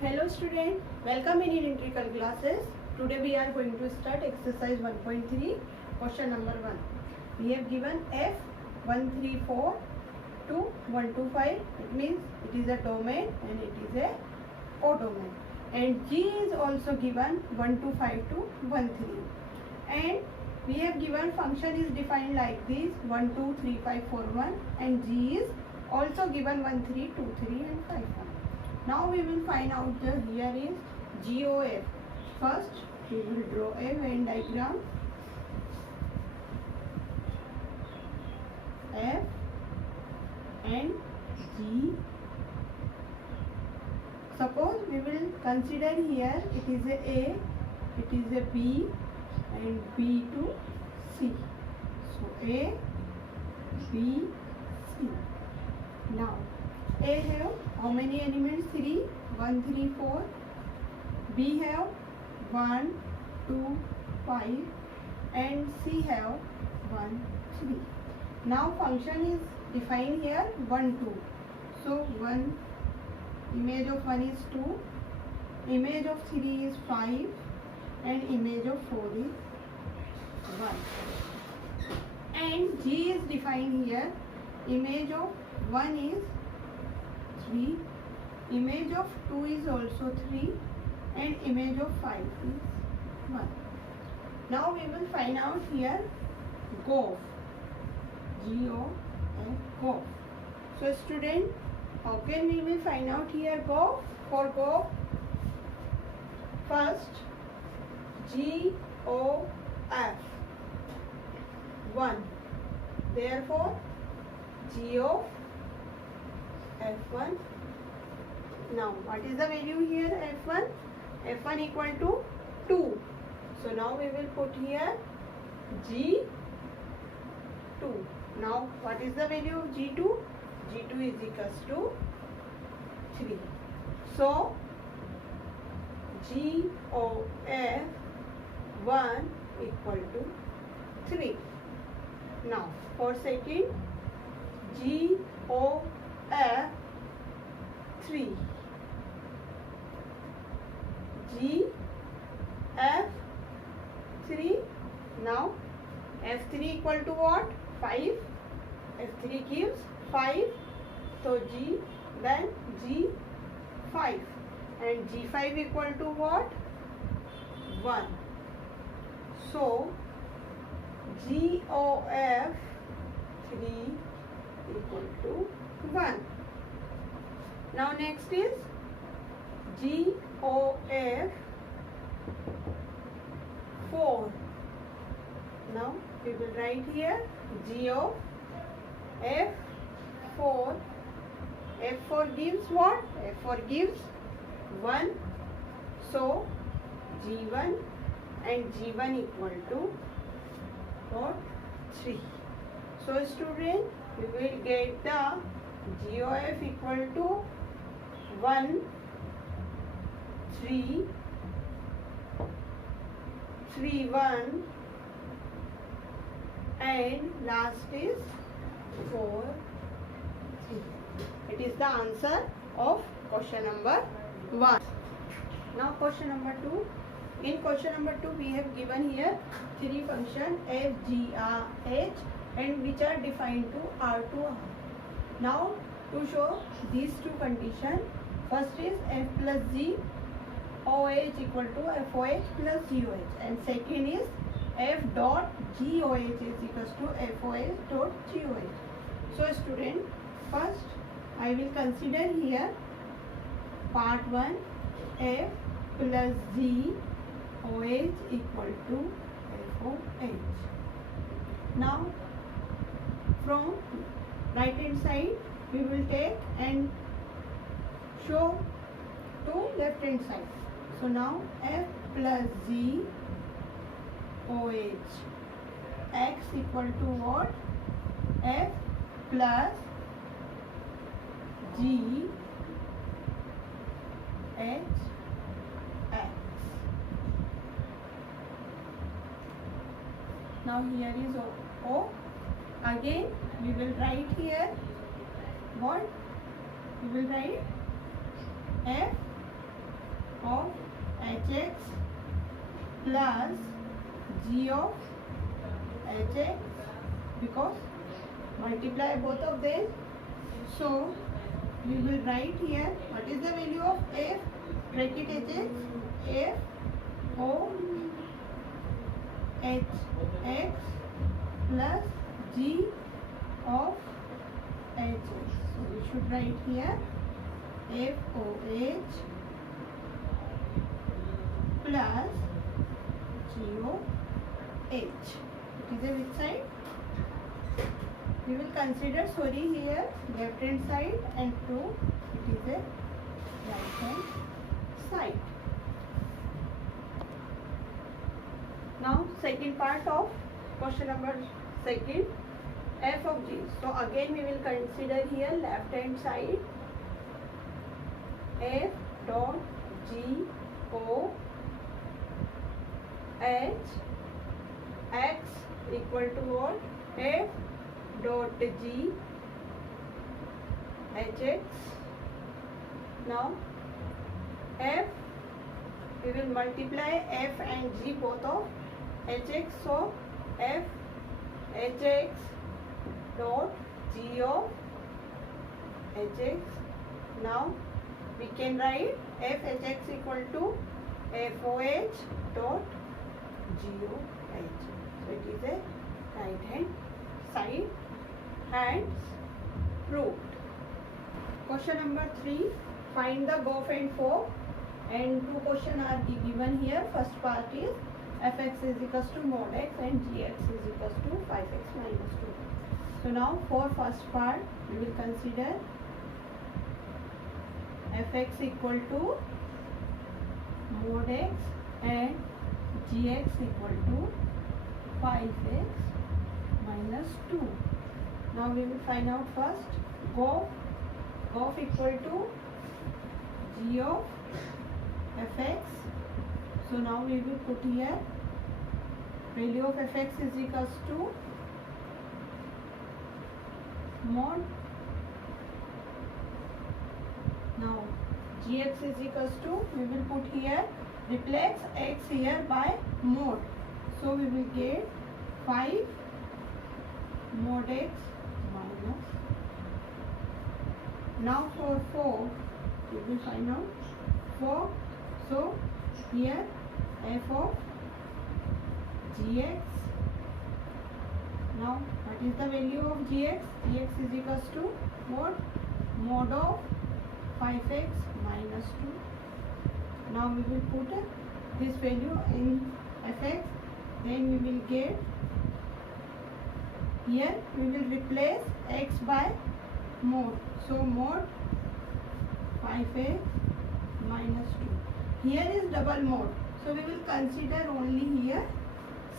Hello student, welcome in electrical classes. Today we are going to start exercise 1.3, question number 1. We have given F 134 to 125. It means it is a domain and it is a codomain. And G is also given 125 to 13. And we have given function is defined like this 1 2 3 5 4 1 and G is also given 1 3 2 3 and 5 1. Now we will find out the here is GOF. First we will draw a Venn diagram. F and G. Suppose we will consider here it is a it is a B and B to C. So A, B, C. Now A have how many elements? 3, 1, 3, 4. B have 1, 2, 5 and C have 1, 3. Now function is defined here 1, 2. So 1, image of 1 is 2, image of 3 is 5 and image of 4 is 1. And G is defined here, image of 1 is 3, image of 2 is also 3 and image of 5 is 1. Now we will find out here GOF. G-O-F, GOF. So student, how can we will find out here GOF? For GOF, first G-O-F 1. Therefore G of F1. Now what is the value here F1? F1 equal to 2. So now we will put here G2. Now what is the value of G2? G2 is equals to 3. So GOF 1 equal to 3. Now for second GOF 3. GF 3. Now F3 equal to what? 5. F3 gives 5. So G, then G5. And G5 equal to what? 1. So GOF 3 equal to 1. Now next is GOF 4. Now we will write here GOF 4. F4 gives what? F4 gives 1. So G1 and G1 equal to what? 3. So student, we will get the GOF equal to 1, 3, 3, 1 and last is 4, 3. It is the answer of question number 1. Now question number 2. In question number 2 we have given here 3 functions f, g, h and which are defined to R2R. Now to show these two conditions, first is f plus g OH equal to FOH plus GOH and second is f dot GOH is equals to FOH dot GOH. So student, first I will consider here part 1 f plus g OH equal to FOH. Now from right hand side we will take and show to left hand side. So now f plus g OH x equal to what? F plus g h x. Now here is O. Again we will write here what? We will write f of hx plus g of hx, because multiply both of them. So we will write here what is the value of f bracket hx, f o h x plus g of hx. So we should write here f o h plus g o h. It is a which side? We will consider here left hand side and prove it is a right hand side. Now second part of question number second, f of g. So again we will consider here left hand side, f dot g o h x equal to what? F dot g hx. Now f, we will multiply f and g both of hx. So f hx dot g of hx. Now we can write f hx equal to f o h dot g o h. So it is a right hand side, hence proved. Question number 3, find the GOF and FOG, and two questions are given here. First part is fx is equals to mod x and gx is equals to 5x minus 2. So now for first part we will consider fx equal to mod x and gx equal to 5x minus 2. Now we will find out first GOF equal to g of fx. So now we will put here value of fx is equals to mod. Now gx is equals to, we will put here, replace x here by mod. So we will get 5 mod x minus. Now for FOG, we will find out FOG. So here f of gx. Now what is the value of gx? Gx is equals to mod of 5x minus 2. Now we will put this value in fx. Then we will get, here we will replace x by mod. So mod 5x minus 2. Here is double mod. So we will consider only here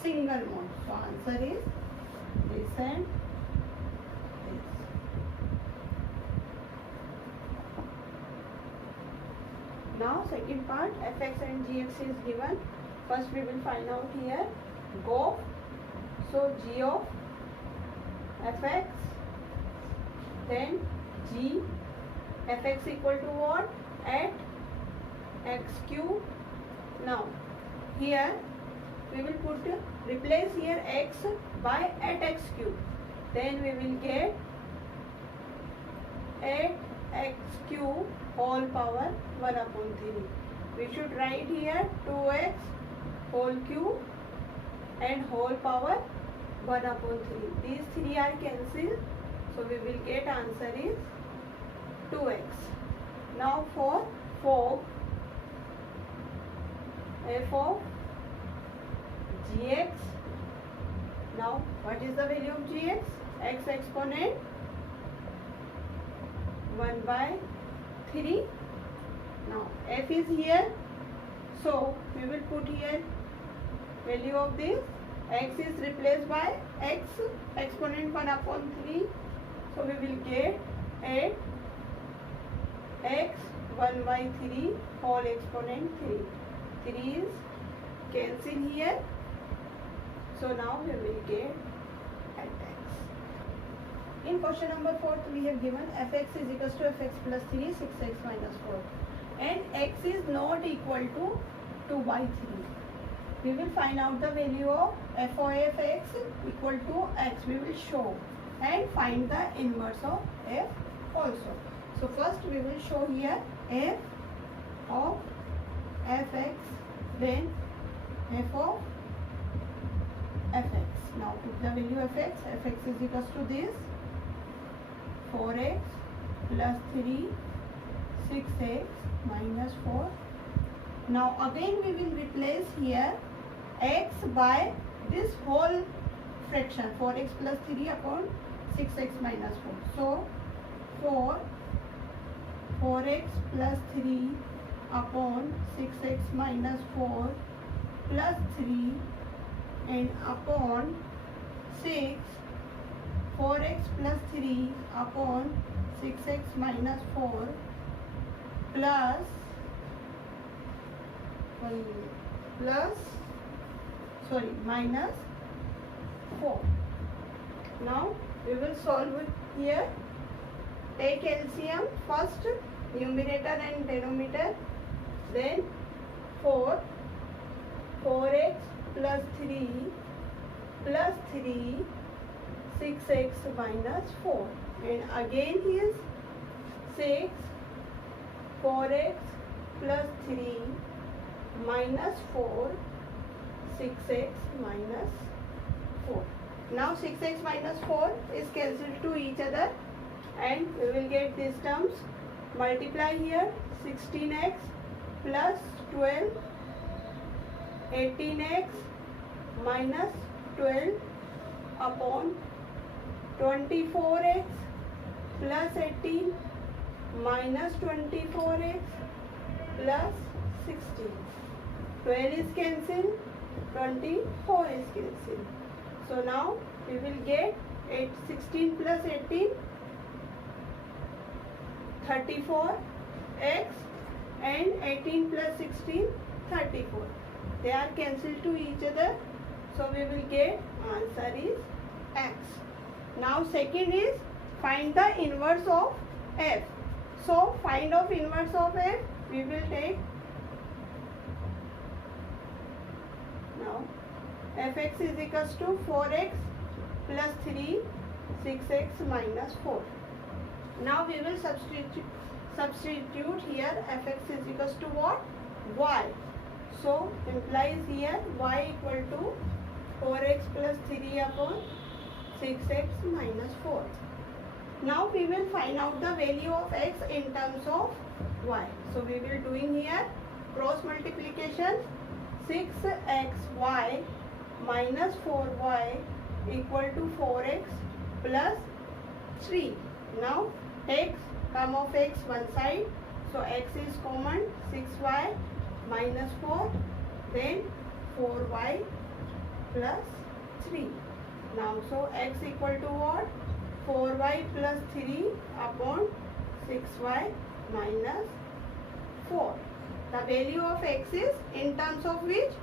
single mod. So answer is this and this. Now second part, fx and gx is given. First we will find out here GOF. So g of fx, then g fx equal to what? At x cube. Now here we will put, replace here x by at x cube. Then we will get at x cube whole power 1 upon 3. We should write here 2x whole cube and whole power 1 upon 3. These 3 are cancelled. So we will get answer is 2x. Now for FOG, f of gx. Now what is the value of gx? X exponent 1 by 3. Now f is here. So we will put here value of this. X is replaced by x exponent 1 upon 3. So we will get 8 x 1 by 3 whole exponent 3. 3 is cancelled here. So now we will get at x. In question number 4 we have given fx is equals to fx plus 3 6x minus 4. and x is not equal to 2 by 3. We will find out the value of f of x equal to x. We will show and find the inverse of f also. So first we will show here f of fx, then f of fx. Now put the value of x. Fx is equal to this 4x plus 3 6x minus 4. Now again we will replace here x by this whole fraction 4x plus 3 upon 6x minus 4. So 4x plus 3 upon 6x minus 4 plus 3 and upon 6 4x plus 3 upon 6x minus 4 plus minus 4. Now we will solve it here. Take LCM first, numerator and denominator, then 4x plus 3 plus 3 6x minus 4, and again is 6 4x plus 3 minus 4 6x minus 4. Now 6x minus 4 is cancelled to each other and we will get these terms. Multiply here 16x plus 12 18x minus 12 upon 24x plus 18 minus 24x plus 16. 12 is cancelled, 24 is cancelled. So now we will get 16 plus 18 34x and 18 plus 16 34. They are cancelled to each other. So we will get answer is x. Now second is find the inverse of f. So find of inverse of f, we will take now fx is equals to 4x plus 3 6x minus 4. Now we will substitute here fx is equals to what? Y. So implies here y equal to 4x plus 3 upon 6x minus 4. Now we will find out the value of x in terms of y. So we will doing here cross multiplication 6xy minus 4y equal to 4x plus 3. Now take sum of x one side. So x is common 6y minus 4, then 4y plus 3. Now so x equal to what? 4y plus 3 upon 6y minus 4. The value of x is in terms of which?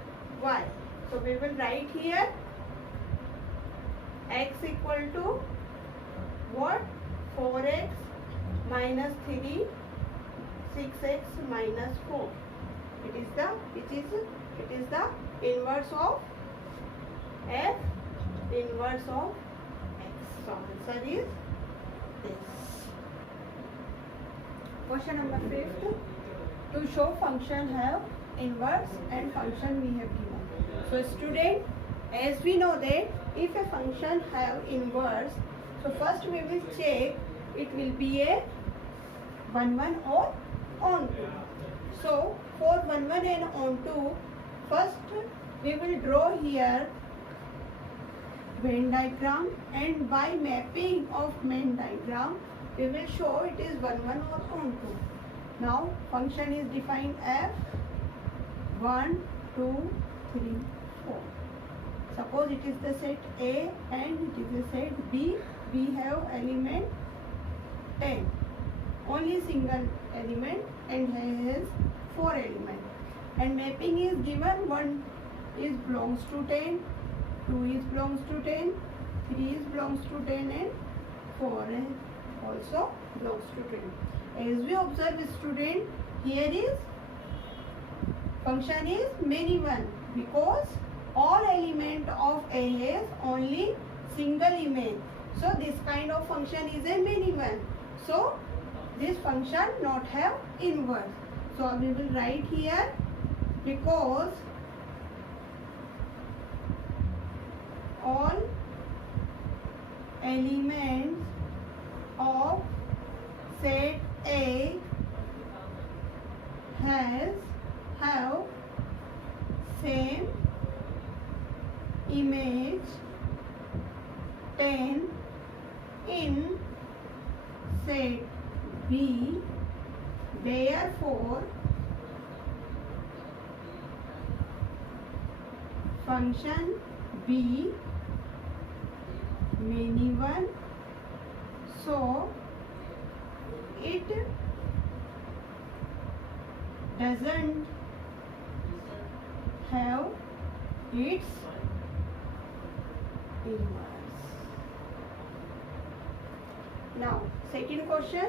Y. So we will write here x equal to what? 4x minus 3 6x minus 4. It is the inverse of f, inverse of x. So answer is this. Question number 5. To show function have inverse and function we have given. So student, as we know that if a function have inverse, so first we will check it will be a 1 1 or on 2. So for 1 1 and on 2, first we will draw here Venn diagram, and by mapping of Venn diagram we will show it is 1 1 or on 2. Now function is defined f 1 2 3 4. Suppose it is the set A and it is the set B. We have element 10, only single element, and has 4 elements, and mapping is given 1 is belongs to 10, 2 is belongs to 10, 3 is belongs to 10, and 4 also belongs to 10. As we observe student, Here is function is many one because all element of A has only single image. So this kind of function is a many one. So this function not have inverse. So we will write here because all elements of set A have same image 10 in set B, therefore function B many one, so it doesn't have its inverse. Now second question,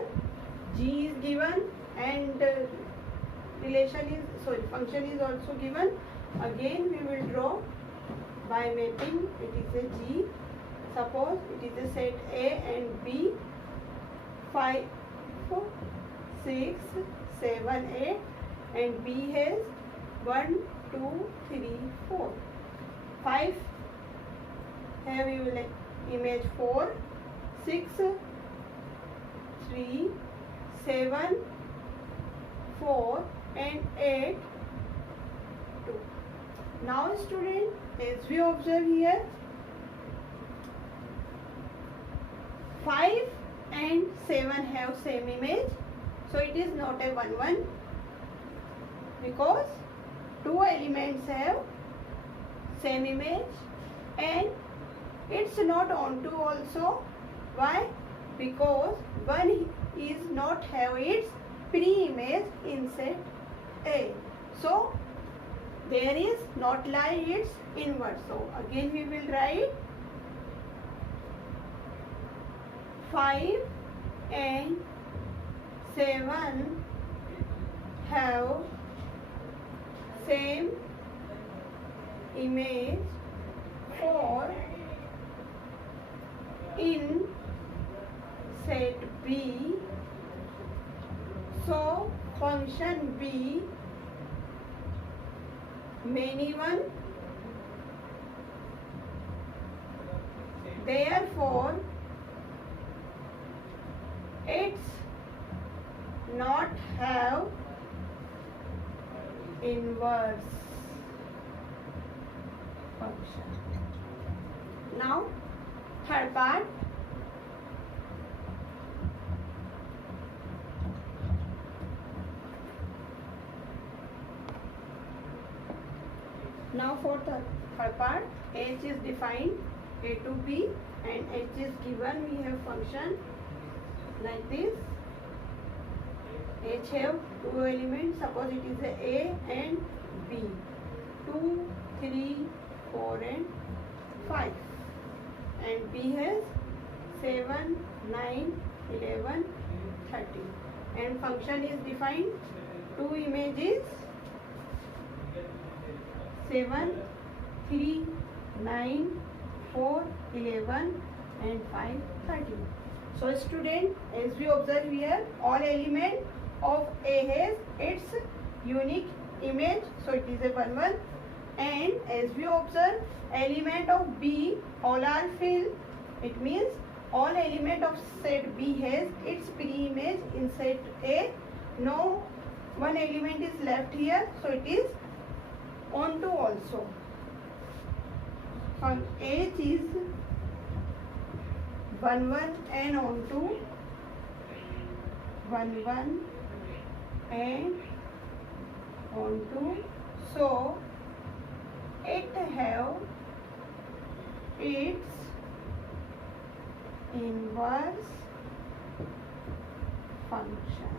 G is given and function is also given. Again we will draw by mapping. It is a G. Suppose it is a set A and B, 5, 6, 7, 8 and B has 1, 2, 3, 4. 5 have you will image 4, 6, 3, 7, 4 and 8, 2. Now student, as we observe here, 5 and 7 have same image, so it is not a 1, 1 because two elements have same image and it's not onto also. Why? Because 1 is not have its pre-image in set A, so there is not lie its inverse. So again we will write 5 and 7 have same image 4 in set B, so function B many one, therefore it's not have inverse function. Now third part, now for the third part, H is defined A to B and H is given. We have function like this. H have two elements. Suppose it is A and B. 2, 3, 4 and 5. And B has 7, 9, 11, 13. And function is defined. Two images 7, 3, 9, 4, 11 and 5, 13. So student, as we observe here, all element of A has its unique image, so it is a 1, 1. And as we observe, element of B all are filled. It means all element of set B has its pre-image in set A. No one element is left here, so it is onto also. H is 1, 1 and onto 1, 1 and onto, so it have its inverse function.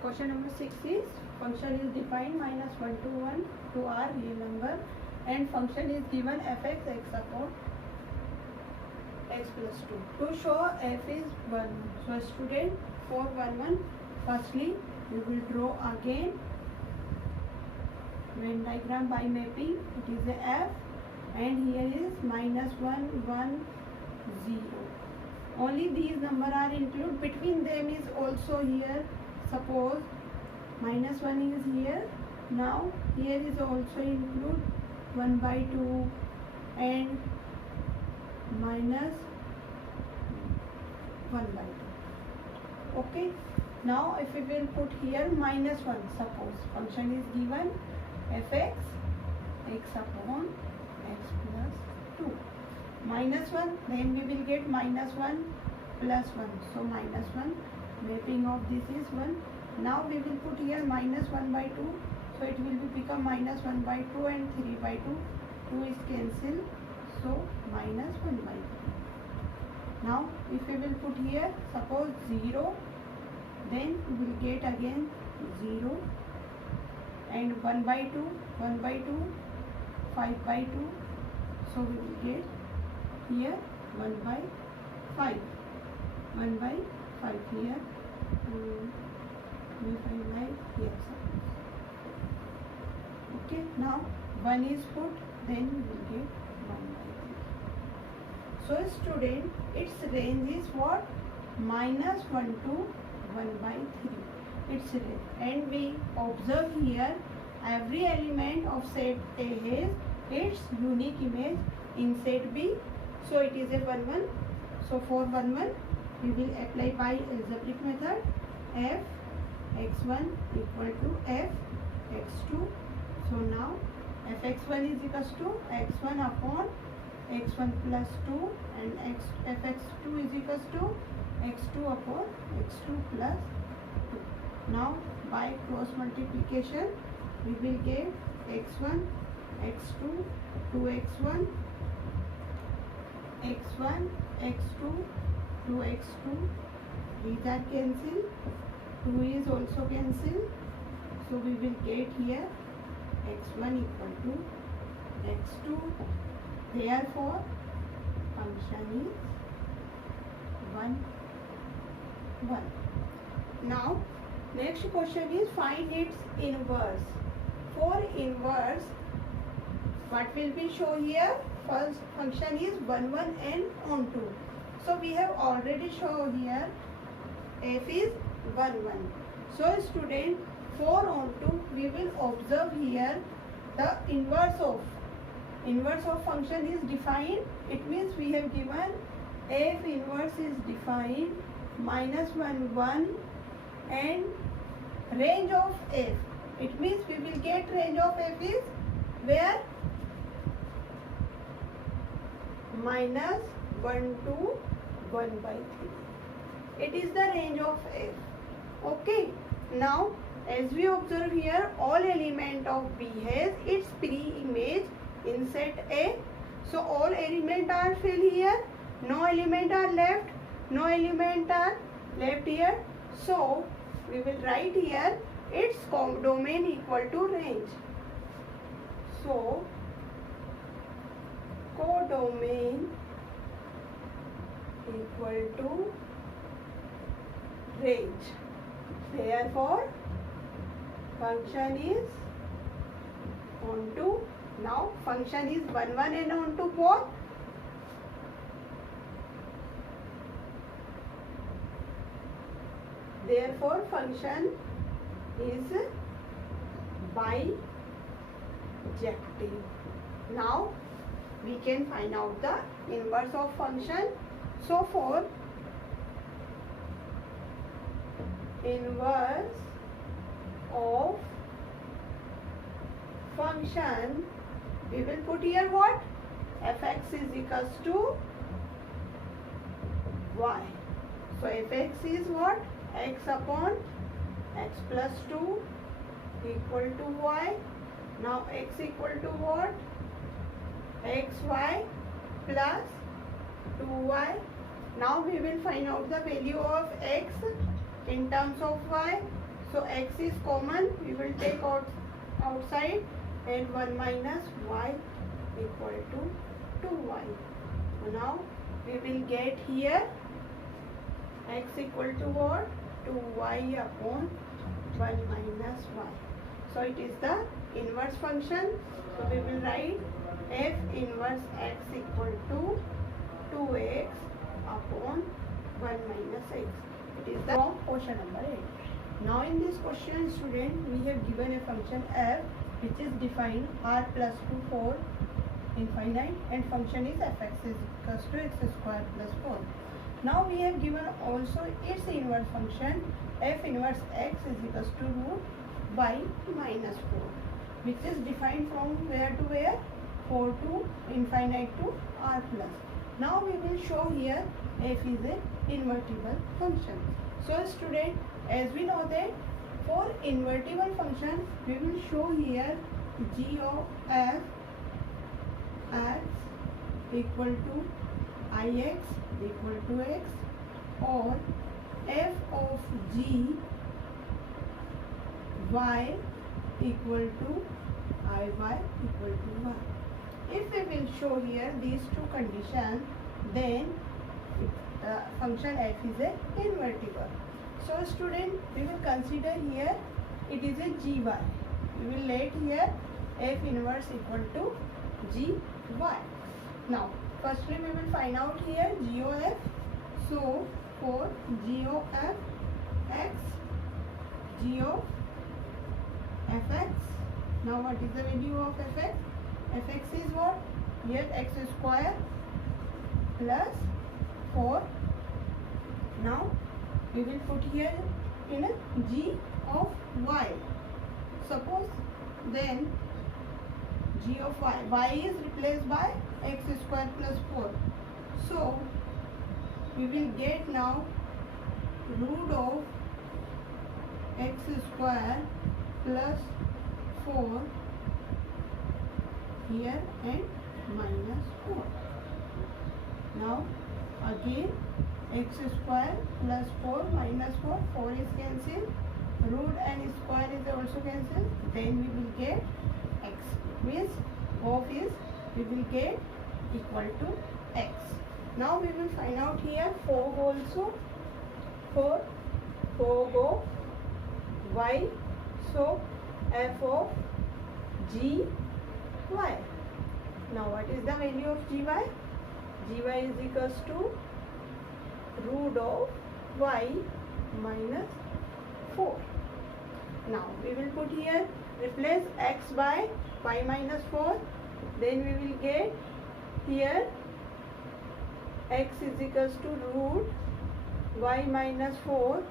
Question number 6 is function is defined minus 1 to 1 to R real number and function is given fx x upon x plus 2. To show f is 1. So student, for 1 1, firstly we will draw again Venn diagram by mapping. It is a f, and here is minus 1 1 0. Only these number are included. Between them is also here. Suppose minus 1 is here. Now here is also include 1 by 2 and minus 1 by 2. Okay. Now if we will put here minus 1, suppose function is given fx x upon x plus 2. Minus 1, then we will get minus 1 plus 1. So minus 1, mapping of this is 1. Now we will put here minus 1 by 2. So it will become minus 1 by 2 and 3 by 2. 2 is cancelled. So minus 1 by 2. Now if we will put here, suppose 0, then we will get again 0 and 1 by 2, 1 by 2, 5 by 2. So we will get here 1 by 5. 1 by 5 here. We find like here. Okay, now 1 is put, then we will get 1 by 3. So student, its range is what? Minus 1 to 1 by 3. Its range. And we observe here every element of set A has its unique image in set B. So it is a 1 1. So for 1 1, we will apply by algebraic method. F x1 equal to f x2. So now fx1 is equals to x1 upon x1 plus 2 and fx2 is equals to x2 upon x2 plus 2. Now by cross multiplication we will get x1, x2, 2x1, x1, x2, 2x2. These are cancelled. 2 is also cancelled. So we will get here x1 equal to x2. Therefore function is 1 1. Now next question is find its inverse. For inverse, what will be show here? First function is 1 1 and onto. So we have already shown here f is 1 1. So student, for onto we will observe here the inverse of function is defined. It means we have given f inverse is defined minus 1 1 and range of f. It means we will get range of f is where minus 1 to 1 by 3. It is the range of f. Okay. Now as we observe here, all element of B has its pre-image in set A. So all element are filled here. No element are left. No element are left here. So we will write here its domain equal to range. So codomain equal to range. Therefore function is onto. Now function is 1 1 and onto both. Therefore function is bijective. Now we can find out the inverse of function. So for inverse of function, we will put here what? Fx is equals to y. So fx is what? X upon x plus 2 equal to y. Now x equal to what? xy plus 2y. Now we will find out the value of x in terms of y. So x is common, we will take outside, and 1 minus y equal to 2y. Now we will get here x equal to what? 2y upon 1 minus y. So it is the inverse function. So we will write f inverse x equal to 2x upon 1 minus x. It is the from question number 8. Now in this question, student, we have given a function f which is defined r plus 2 for infinite, and function is fx is equals to x square plus 4. Now we have given also its inverse function f inverse x is equals to root y minus 4, which is defined from where to where? 4 to infinite to r plus. Now we will show here f is a invertible function. So student, as we know that for invertible function, we will show here g of f x equal to ix equal to x, or f of g y equal to iy equal to 1. If we will show here these two conditions, then function f is a invertible. So student, we will consider here it is a gy. We will let here f inverse equal to gy. Now firstly we will find out here g of f. So for g of f x, g of fx, now what is the value of fx? Fx is what? Here x square plus 4. Now we will put here in a g of y. Suppose then g of y is replaced by x square plus 4. So we will get now root of x square plus 4 here and minus 4. Now again x square plus 4 minus 4, 4 is cancelled, root and square is also cancelled, then we will get x, means of is we will get equal to x. Now we will find out here fog also, for fog of y, so f of g y. Now what is the value of gy? Gy is equals to root of y minus 4. Now we will put here, replace x by y minus 4, then we will get here x is equals to root y minus 4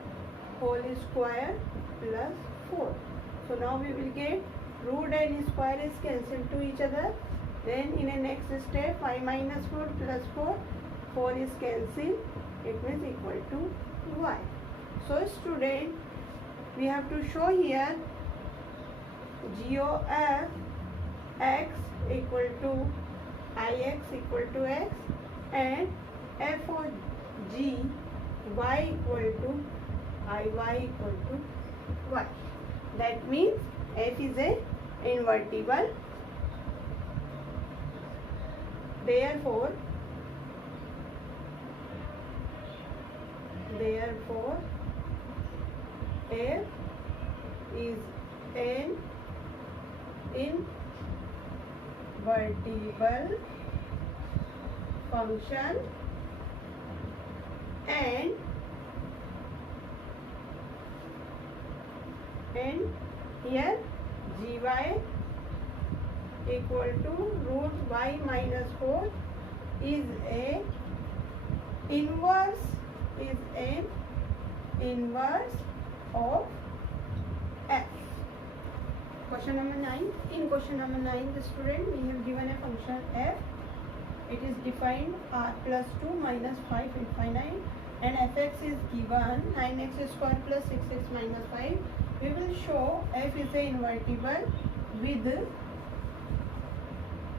whole square plus 4. So now we will get root and square is cancelled to each other. Then in a next step, y minus 4 plus 4, 4 is cancelled, it means equal to y. So student, we have to show here g of f x equal to ix equal to x, and f of g y equal to iy equal to y. That means f is a invertible. Therefore f is an invertible function, and here gy equal to root y minus 4 is an inverse of f. Question number 9. In question number 9, the student, we have given a function f. It is defined r plus 2 minus 5 infinite, and fx is given 9x square plus 6x minus 5. We will show f is a invertible with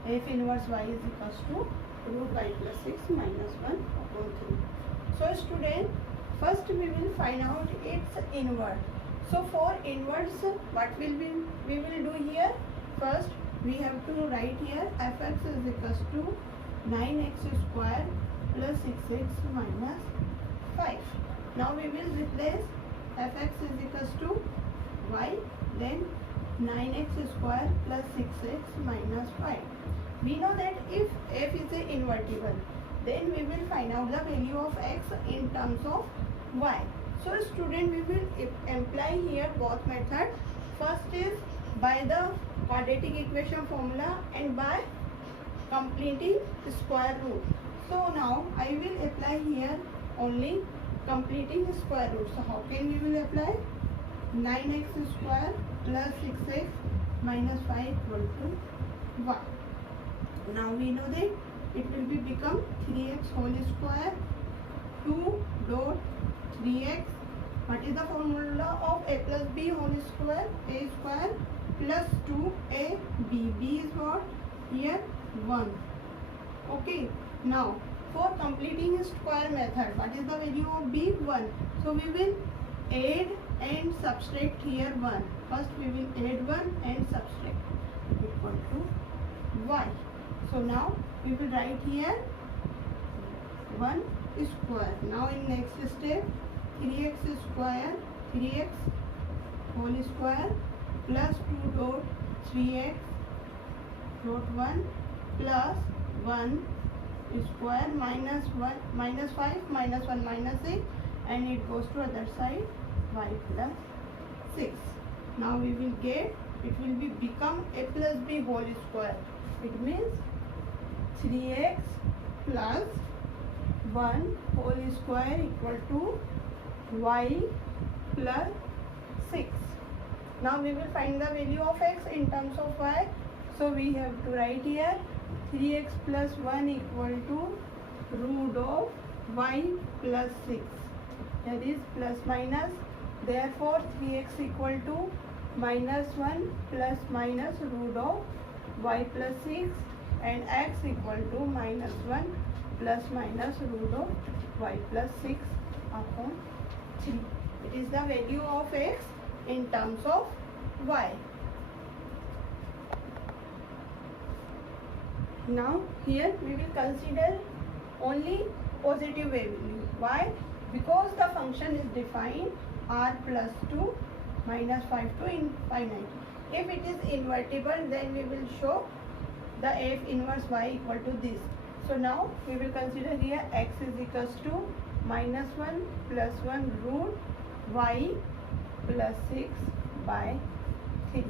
f inverse y is equals to root y plus 6 minus 1 upon 3. So student, first we will find out its inverse. So for inverse, what will we will do here? First we have to write here fx is equals to 9x square plus 6x minus 5. Now we will replace fx is equals to y, then 9x square plus 6x minus 5. We know that if f is a invertible, then we will find out the value of x in terms of y. So student, we will apply here both methods. First is by the quadratic equation formula and by completing square root. So now I will apply here only completing square root. So how can we will apply? 9x square plus 6x minus 5 equal to 1. Now we know that it will be become 3x whole square 2 dot 3x. What is the formula of a plus b whole square? A square plus 2ab. B is what? Here 1. Okay. Now for completing square method, what is the value of b? 1. So we will add and subtract here 1. First we will add 1 and subtract equal to y. So now we will write here 1 square. Now in next step 3x square, 3x whole square plus 2 dot 3x dot 1 plus 1 square minus 1 minus 5 minus 1 minus 6, and it goes to other side y plus 6. Now we will get, it will be become a plus b whole square. It means 3x plus 1 whole square equal to y plus 6. Now we will find the value of x in terms of y. So we have to write here 3x plus 1 equal to root of y plus 6. That is plus minus. Therefore 3x equal to minus 1 plus minus root of y plus 6, and x equal to minus 1 plus minus root of y plus 6 upon 3. It is the value of x in terms of y. Now here we will consider only positive value. Why? Because the function is defined r plus 2 minus 5 to infinity. If it is invertible, then we will show the f inverse y equal to this. So now we will consider here x is equals to minus 1 plus 1 root y plus 6 by 3.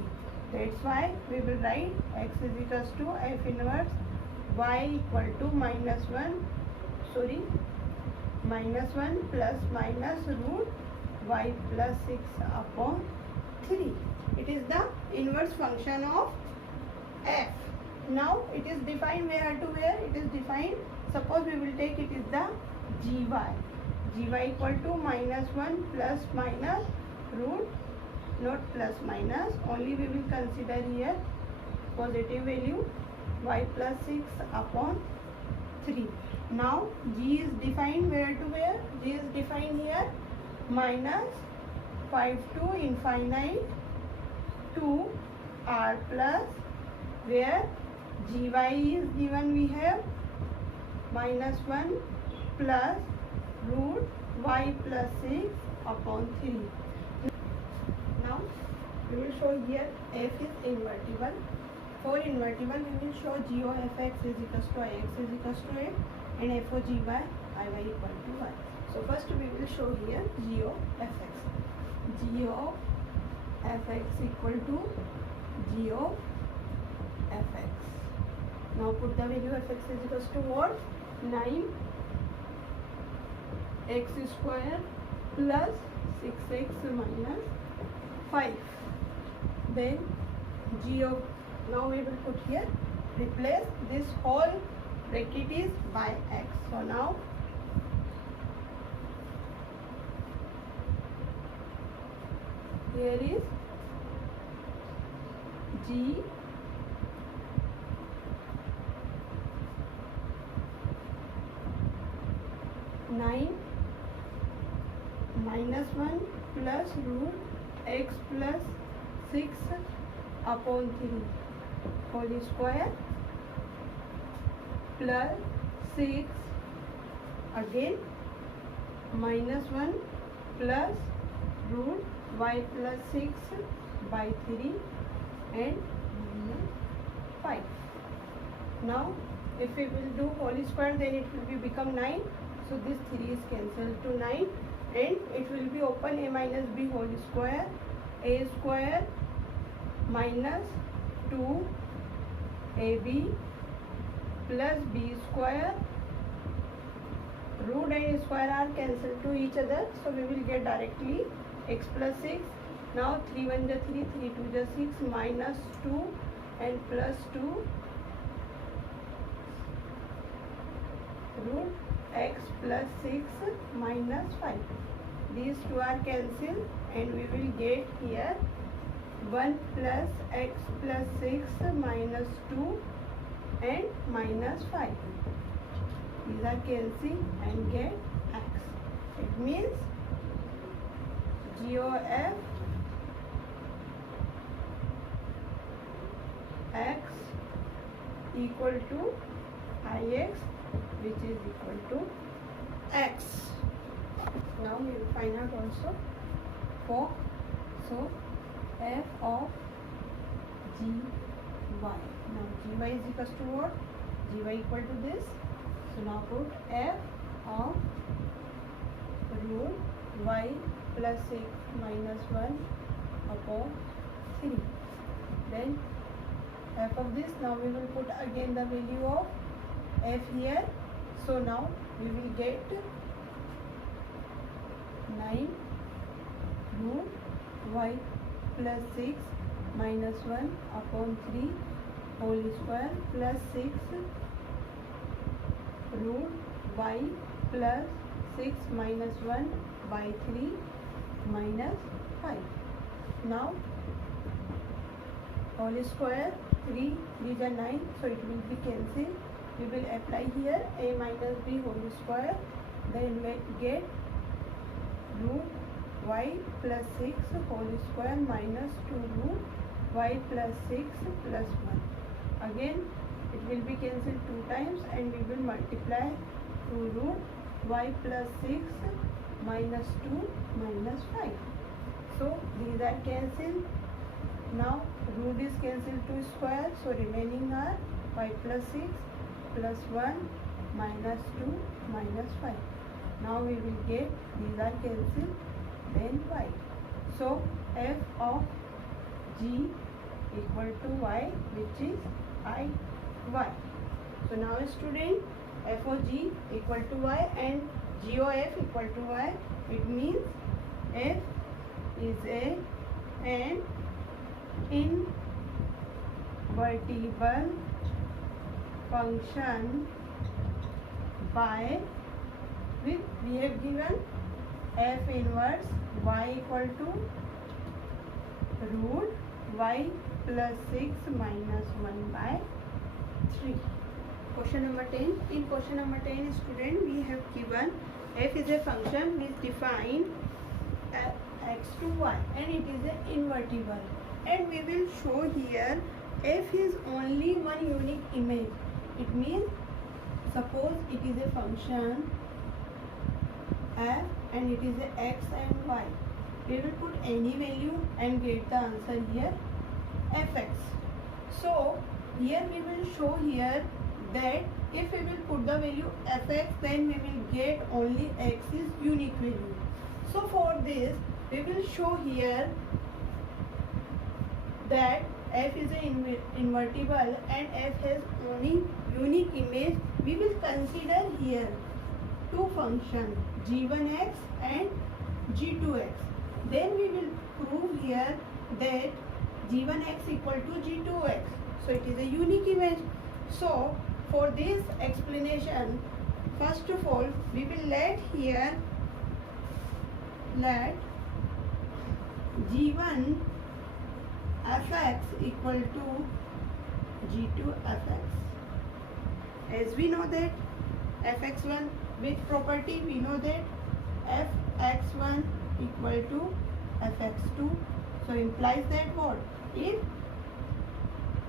That's why we will write x is equals to f inverse y equal to minus 1 plus minus root y plus 6 upon 3. It is the inverse function of f. Now it is defined where to where? It is defined, suppose we will take it is the gy. Gy equal to minus 1 plus minus root, not plus minus, only we will consider here positive value y plus 6 upon 3. Now g is defined where to where? G is defined here minus 5 to infinite to r plus, where gy is given, we have minus 1 plus root y plus 6 upon 3. Now we will show here f is invertible. For invertible we will show g of fx is equals to ix is equals to 8 and f of gy iy equal to 1. So first we will show here g of fx. G of fx equal to g of fx. Now put the value of fx is equals to what? 9 x square plus 6x minus 5. Then g of, now we will put here, replace this whole bracket is by x. So now here is g nine minus 1 plus root x plus 6 upon 3 whole square plus 6 again -1 plus root y plus 6 by 3 and -5. Now if we will do whole square, then it will become 9. So this 3 is cancelled to 9, and it will be open a minus b whole square, a square minus 2ab plus b square. Root and square are cancelled to each other, so we will get directly x plus 6. Now 3 1 is 3, 3 2 is 6, minus 2 and plus 2 root x plus 6 minus 5. These two are cancelled, and we will get here 1 plus x plus 6 minus 2 and minus 5. These are cancelled and get x. It means GOF x equal to Ix, which is equal to x. Now we will find out also for, so f of gy. Now gy is equal to what? Gy equal to this. So now put f of root y plus 6 minus 1 upon 3. Then f of this, now we will put again the value of f here. So now we will get 9 root y plus 6 minus 1 upon 3 whole square plus 6 root y plus 6 minus 1 by 3 minus 5. Now whole square 3 is 9, so it will be cancelled. We will apply here a minus b whole square, then we get root y plus 6 whole square minus 2 root y plus 6 plus 1. Again it will be cancelled 2 times, and we will multiply 2 root y plus 6 minus 2 minus 5. So these are cancelled. Now root is cancelled to square, so remaining are y plus 6 plus 1 minus 2 minus 5. Now we will get these are cancelled, then y. So f of g equal to y, which is I y. So now student, f of g equal to y and g of f equal to y. It means f is an invertible function by, with we have given f inverse y equal to root y plus 6 minus 1 by 3. Question number 10. In question number 10, student, we have given f is a function which define x to y, and it is an invertible, and we will show here f is only one unique image. It means suppose it is a function f and it is a x and y. We will put any value and get the answer here fx. So here we will show here that if we will put the value fx, then we will get only x is unique value. So for this we will show here that f is an invertible and f has only unique image. We will consider here two functions g1x and g2x. Then we will prove here that g1x equal to g2x. So it is a unique image. So for this explanation, first of all we will let g1 fx equal to g2 fx. As we know that fx1 with property, we know that fx1 equal to fx2. So implies that what? If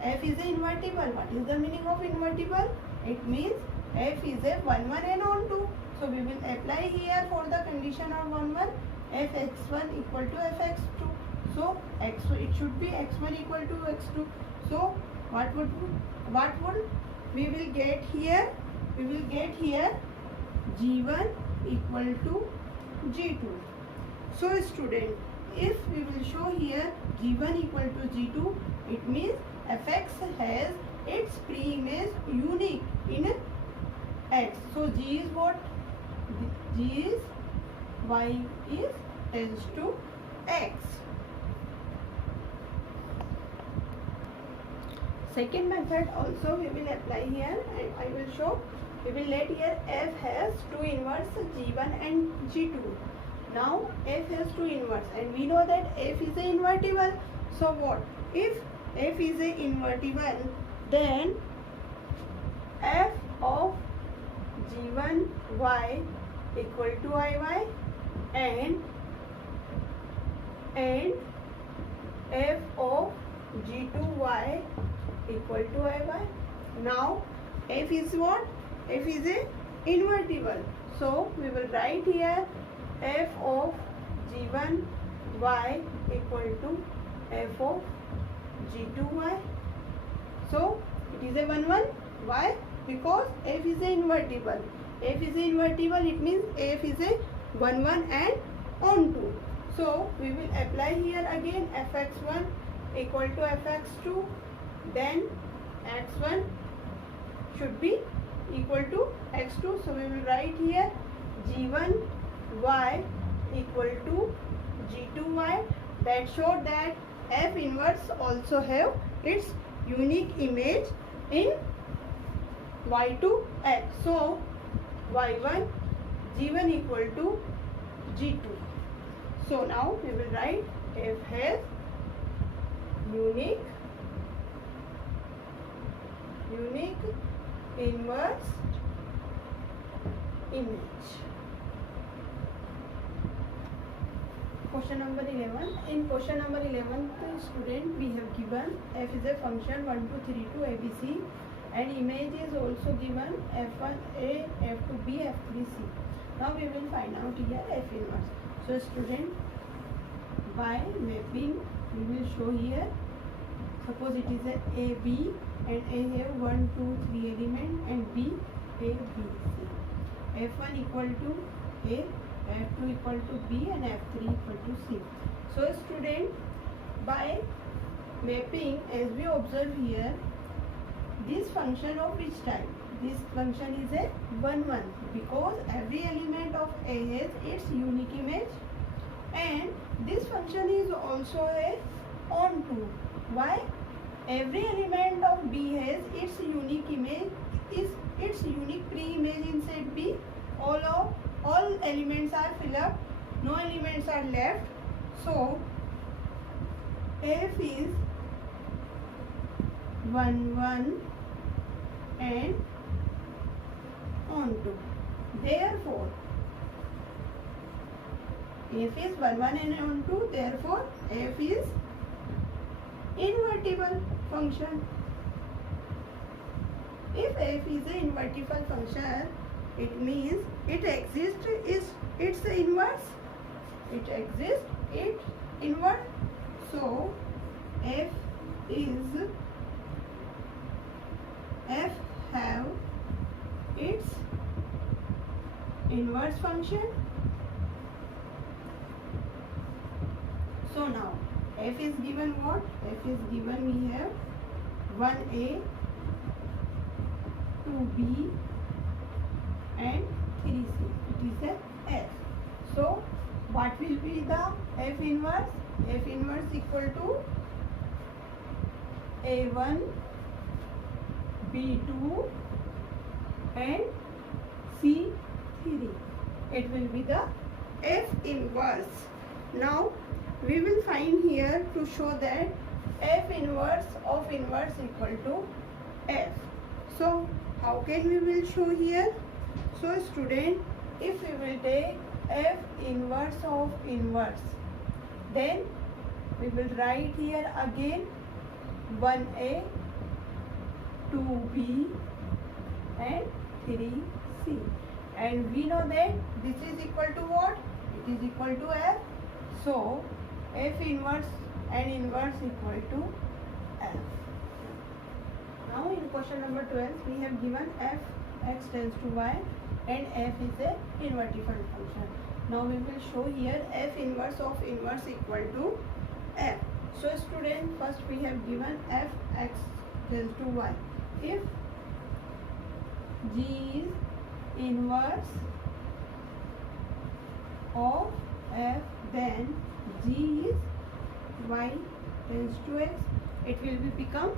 f is a invertible, what is the meaning of invertible? It means f is a 1 1 and on 2. So we will apply here for the condition of 1 1 fx1 equal to fx2. So it should be x1 equal to x2. So what would we will get here? We will get here g1 equal to g2. So student, if we will show here g1 equal to g2, it means fx has its pre-image unique in x. So g is what? G is y is tends to x. Second method also we will apply here, and I will show. We will let here f has two inverse g1 and g2. Now f has two inverse, and we know that f is a invertible. So what? If f is a invertible, then f of g1y equal to iy and f of g2y equal to iy. Now f is what? F is a invertible. So we will write here f of g1y equal to f of g2y. So it is a 1 1. Why? Because f is a invertible. F is a invertible, it means f is a 1 1 and onto. So we will apply here again fx1 equal to fx2. Then x1 should be equal to x2. So we will write here g1y equal to g2y. That shows that f inverse also have its unique image in y to x. So y1 g1 equal to g2. So now we will write f has unique inverse image. Question number 11. In question number 11, student, we have given f is a function 1 2 3 to abc, and image is also given f1a, f2b, f3c. Now we will find out here f inverse. So student, by mapping we will show here. Suppose it is a b and a have 1 2 3 element and b a b c. f1 equal to a, f2 equal to b, and f3 equal to c. So student, by mapping, as we observe here, this function of which type? This function is a 1 1, because every element of a has its unique image, and this function is also a onto. Why? Every element of b has its unique image, is its unique pre-image inside b. All elements are filled up, no elements are left. So f is 1 1 and onto. Therefore f is 1 1 and onto. Therefore f is invertible function. If f is an invertible function, it means it exists its inverse. It exists its inverse. So f have its inverse function. So now f is given what? F is given, we have 1a, 2b and 3c. It is a f. So what will be the f inverse? F inverse equal to a1, b2 and c3. It will be the f inverse. Now we will find here to show that f inverse of inverse equal to f. So how can we will show here? So student, if we will take f inverse of inverse, then we will write here again 1a, 2b and 3c. and we know that this is equal to what? It is equal to f. So f inverse and inverse equal to f. Now in question number 12 we have given f x tends to y and f is a invertible function. Now we will show here f inverse of inverse equal to f. So student, first we have given f x tends to y. If g is inverse of f, then g is y tends to x. It will become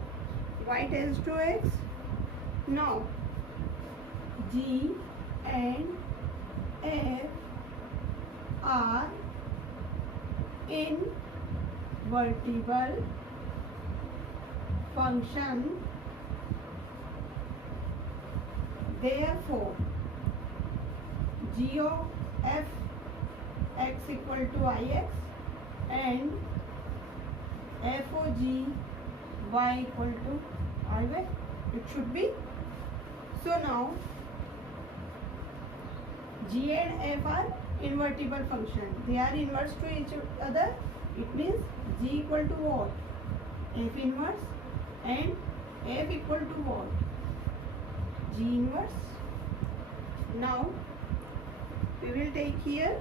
y tends to x. Now g and f are invertible function. Therefore g of f x equal to ix and f of g y equal to iy. It should be. So now g and f are invertible function. They are inverse to each other. It means g equal to what? F inverse and f equal to what? G inverse. Now we will take here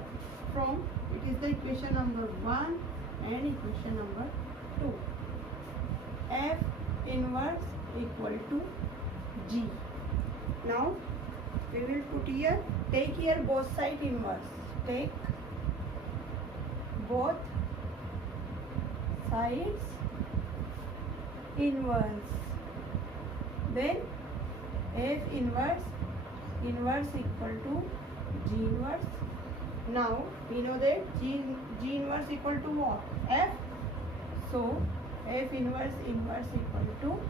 from, it is the equation number 1 and equation number 2. F inverse equal to g. Now we will put here, take here both side inverse. Take both sides inverse. Then f inverse equal to g inverse. Now we know that g inverse equal to what? F. So f inverse equal to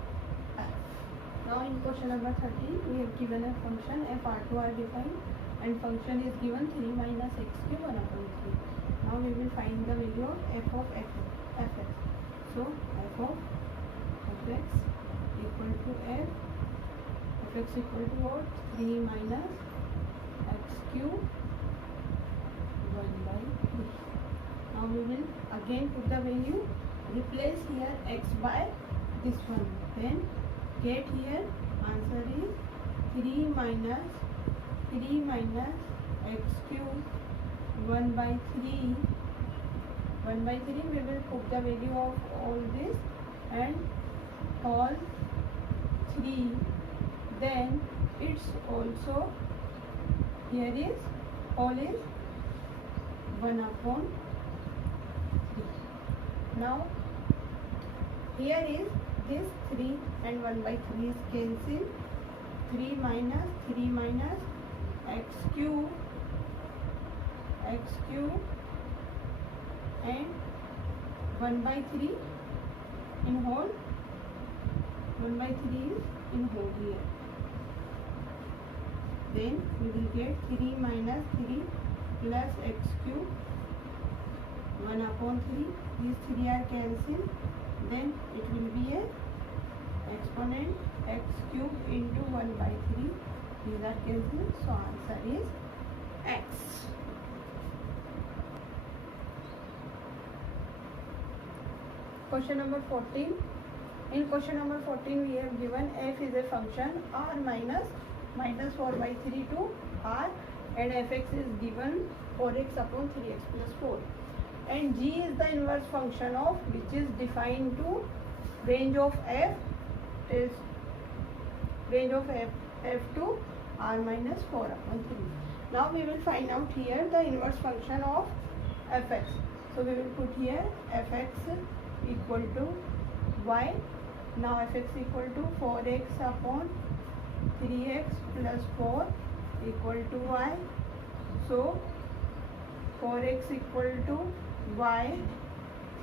f. Now in question number 13 we have given a function f r2 are defined and function is given 3 minus x cube 1 upon 3. Now we will find the value of f of fx. So f of fx equal to fx equal to what? 3 minus x cube 1 by 3. Now we will again put the value, replace here x by this one, then get here answer is 3 minus x cube 1 by 3. 1 by 3 we will put the value of all this and all 3. Then it's also here is all is 1 upon 3. Now here is this 3 and 1 by 3 is cancelled. 3 minus x cube and 1 by 3 in whole. 1 by 3 is in whole here. Then we will get 3 minus 3 plus x cube 1 upon 3. These 3 are cancelled. Then it will be a exponent x cube into 1 by 3. These are cancelled. So answer is x. Question number 14. In question number 14 we have given f is a function r minus 4 by 3 to r and fx is given 4x upon 3x plus 4. And g is the inverse function of which is defined to range of f is range of f to r minus 4 upon 3. Now we will find out here the inverse function of fx. So we will put here fx equal to y. Now fx equal to 4x upon 3x plus 4 equal to y. So 4x equal to y,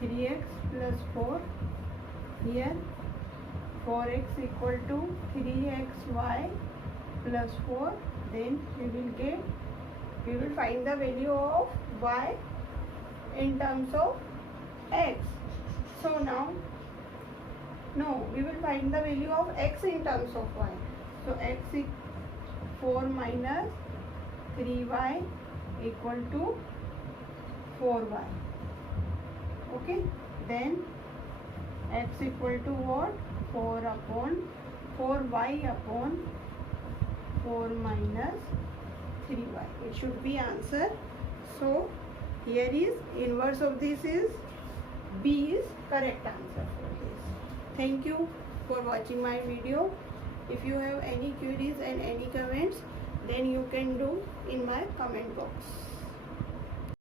3x plus 4. Here 4x equal to 3xy plus 4. Then we will find the value of y in terms of x. So now we will find the value of x in terms of y. So x is 4 minus 3y equal to 4y. Okay, then x equal to what? 4y upon 4 minus 3y. It should be answer. So here is inverse of this is B is correct answer for this. Thank you for watching my video. If you have any queries and any comments, then you can do in my comment box.